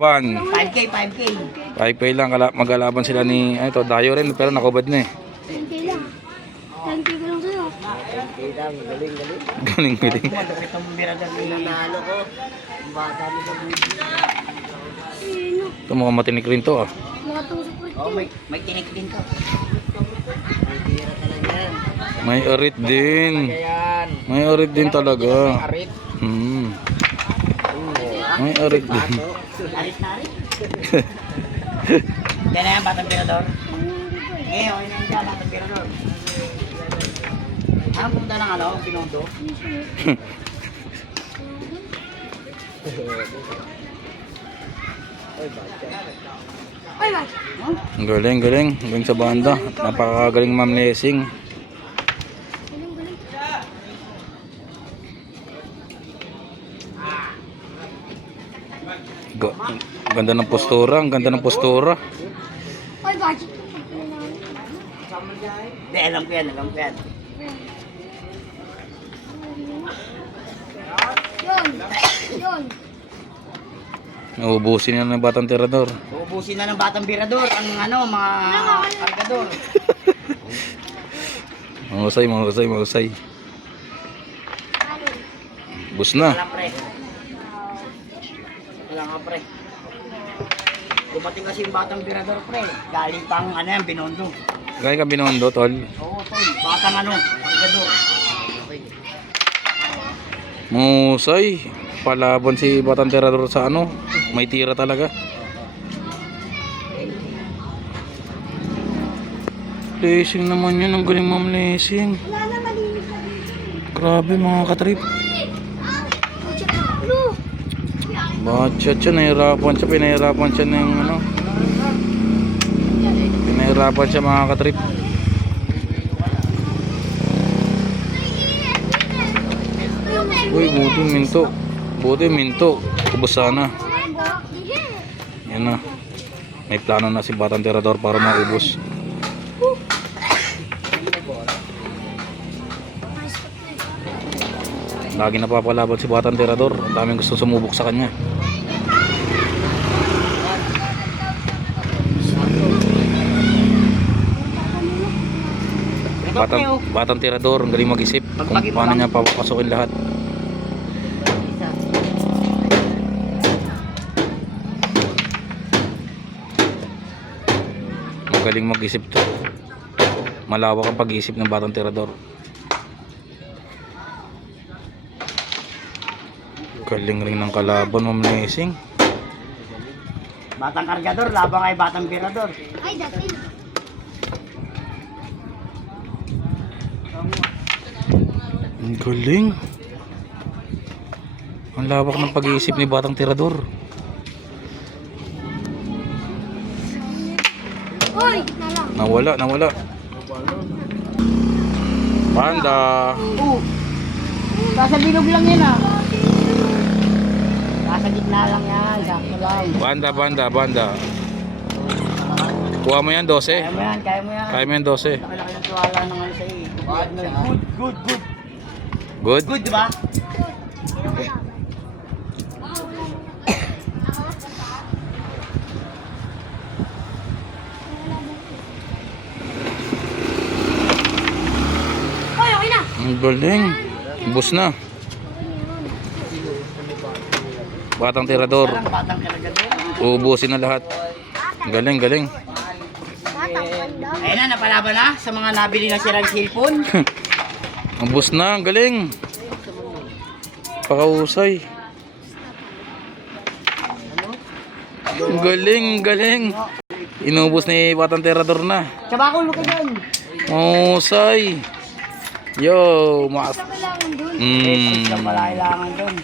Ban. 5K, 5K. 5K lang maglalaban sila ni ito, Dayo rin pero nakubad na eh. 10K lang. 10K ko lang sa'yo. 10K lang, galing. Galing. Malupit ang birador ni nanalo ko. Ang bata mo sa buhay. Sino? Ito mukhang matinik rin to ah. Mga tusok ko. Oh, may tinik din to. May tira talaga yan. May arit din. Ayan. May arit din talaga. Arit. May arit din. Arit na arit. Yan na yan, batang birador. Ngayon, okay na yan dyan, batang birador. Anong punta ng ano, Binondo? Ay, ba? Ang galing. Galing sa banda. Napakagaling Ma'am Lessing. Ganda ng postura. Ang ganda ng postura. Ay, ba? Hindi, alam ko yan. Yun. Naubusin na ng batang tirador. Uubusin na ng batang birador ang ano, mga kargador. Mahusay. Bus na. Wala pre. Wala nga pre. Dumating kasi yung batang birador pre. Galing pang ano yan, Binondo. Gaya ka Binondo, tol. Oo tol, batang ano, kargador. Mahusay. Palaban si batang tirador sa ano. May tira talaga. Lessing naman yun. Ang galing Ma'am Lessing. Wala na, malinis na dito. Grabe mga katrip. Ano? Batchat siya. Pinahirapan siya ng ano. Pinahirapan siya mga katrip. Uy, buti minto. Ubus sana. Yan na. May plano na si batang tirador para maubos. Lagi napapalaban si batang tirador. Ang daming gusto sumubok sa kanya. Batang tirador, ang galing mag-isip kung paano niya papapasukin lahat. Magaling mag-isip to. Malawak ang pag-iisip ng batang tirador. Galing rin ng kalaban Ma'am Lessing. Batang kargador, labang ay batang birador. Ay, dati. Ang galing. Ang lawak ng pag-iisip ni batang tirador. Hoy, nalang. Nawala. Panda. Nasa bilog lang yan ah. Nasa gitna lang yan, sakto lang. Banda. Kuha mo yan 12. Kaya mo yan. Kaya mo yan 12. Laki ng tuwala ng ano sa'yo. Good. Good? Good, di ba? Hoy, okay na. Ang galing. Bus na. Batang tirador. Batang kargador. Uubusin na lahat. Galing. Batang panda. Ayun na, napalaban na sa mga nabili na sirang cellphone. Ang bus na. Ang galing. Pakausay. Ang galing. Inubos ni batang tirador na. Tsaba ko, luka dyan. Mahusay. Yo, mas. Kailangan dun. Lang pala kailangan dun.